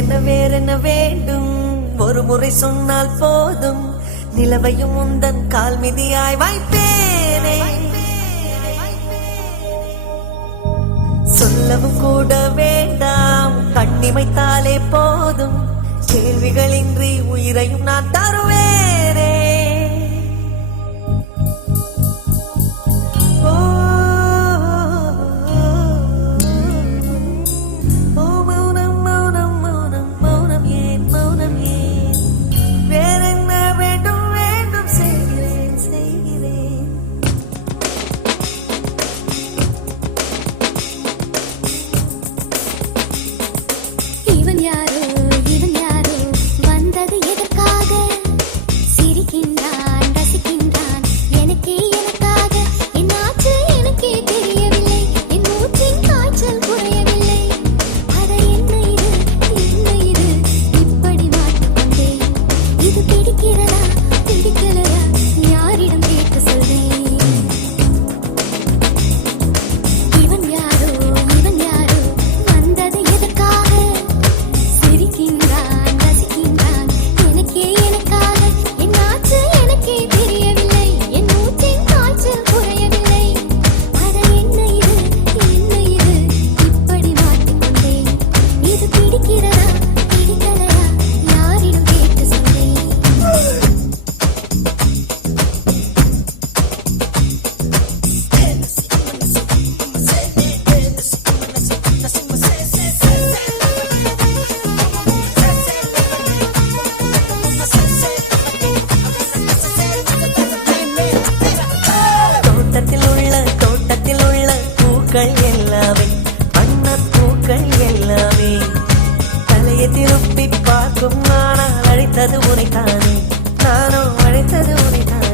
வேறென்ன வேண்டும் ஒரு முறை சொன்னால் போதும் நிலவையும் உந்தன் கால் மிதியாய் வைப்பேனே சொல்லவும் கூட வேண்டாம் கண்ணிமைத்தாலே போதும் கேள்விகளின்றி உயிரையும் நான் தருவேனே எல்லாமே வண்ணப் பூக்கள் எல்லாமே தலையை திருப்பி பார்க்கும் நானால் அழைத்தது உனைத்தானே நானோ அழைத்தது உனைத்தானே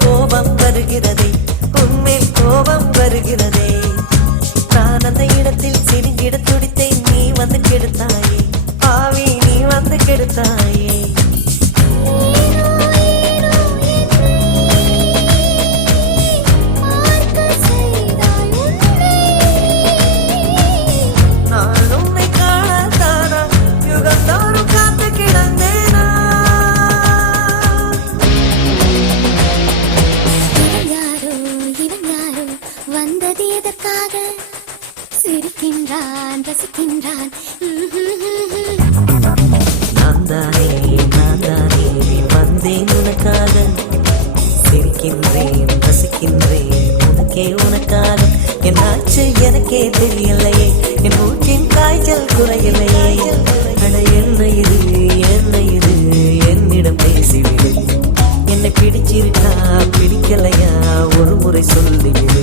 கோபம் வருகிறதே உன்மேல் கோபம் வருகிறதே நான் அந்த இடத்தில் சிறுகிட துடித்தேன் நீ வந்து கெடுத்தாயே ஆவி நீ வந்து கெடுத்தாயே நான் தானே வந்தேன் உனக்காக சிரிக்கின்றேன் ரசிக்கின்றேன் உனக்கே உனக்காக என்னாச்சு எனக்கே தெரியலையே என் மூச்சின் காய்ச்சல் குறையில்லையே அட என்ன இது என்னிடம் பேசிவிடு என்னை பிடிச்சிருக்கா பிடிக்கலையா ஒரு முறை சொல்லிவிடு